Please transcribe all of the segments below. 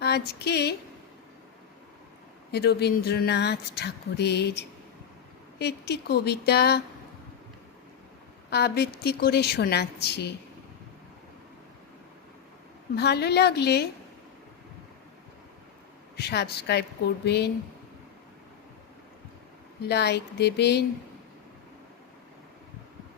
আজকে রবীন্দ্রনাথ ঠাকুরের একটি কবিতা আবৃত্তি করে শোনাচ্ছি। ভালো লাগলে সাবস্ক্রাইব করবেন, লাইক দেবেন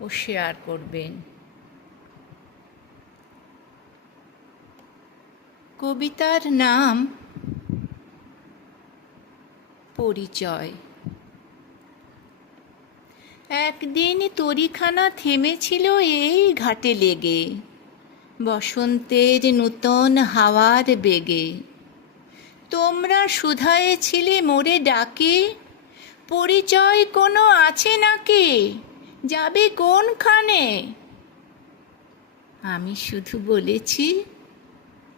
ও শেয়ার করবেন। কবিতার নাম পরিচয়। একদিন তরিখানা থেমেছিল এই ঘাটে লেগে, বসন্তের নূতন হাওয়ার বেগে। তোমরা শুধায়েছিলে মোরে ডাকে, পরিচয় কোনো আছে নাকি, যাবে কোনখানে? আমি শুধু বলেছি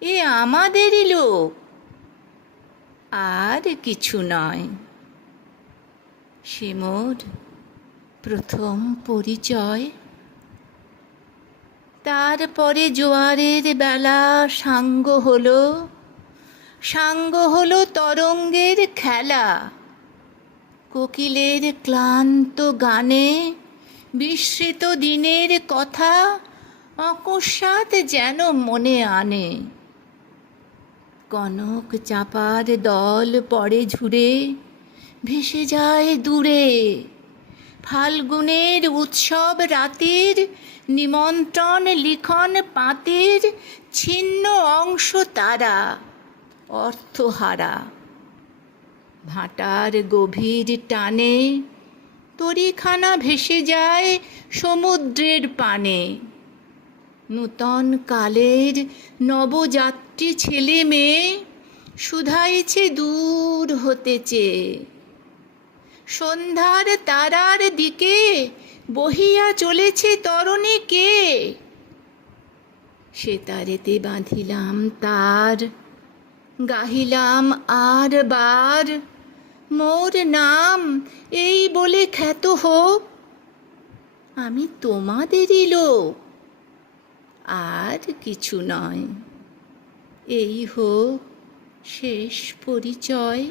এ আমাদেরই লোক। আর কিছু নয়। সে প্রথম পরিচয়। তারপরে জোয়ারের বেলা সাঙ্গ হলো। সাঙ্গ হলো তরঙ্গের খেলা। কোকিলের ক্লান্ত গানে বিস্মৃত দিনের কথা অকস্মাৎ যেন মনে আনে। কনক চাপার দল পড়ে ঝুড়ে, ভেসে যায় দূরে। ফাল্গুনের উৎসব রাতের, নিমন্ত্রণ লিখন পাতের, ছিন্ন অংশ তারা, অর্থহারা। ভাটার গভীর টানে, তরিখানা ভেসে যায় সমুদ্রের পানে। নূতন কালের নবযাত্রী ছেলে মেয়ে শুধাইছে দূর হতে চেয়ে। সন্ধ্যার তারার দিকে বহিয়া চলেছে তরণে কে? সে তারেতে বাঁধিলাম তার, গাহিলাম আর বার। মোর নাম এই বলে খ্যাত হোক, আমি তোমাদেরই লোক। আর কিছু নয়। এই হোক শেষ পরিচয়।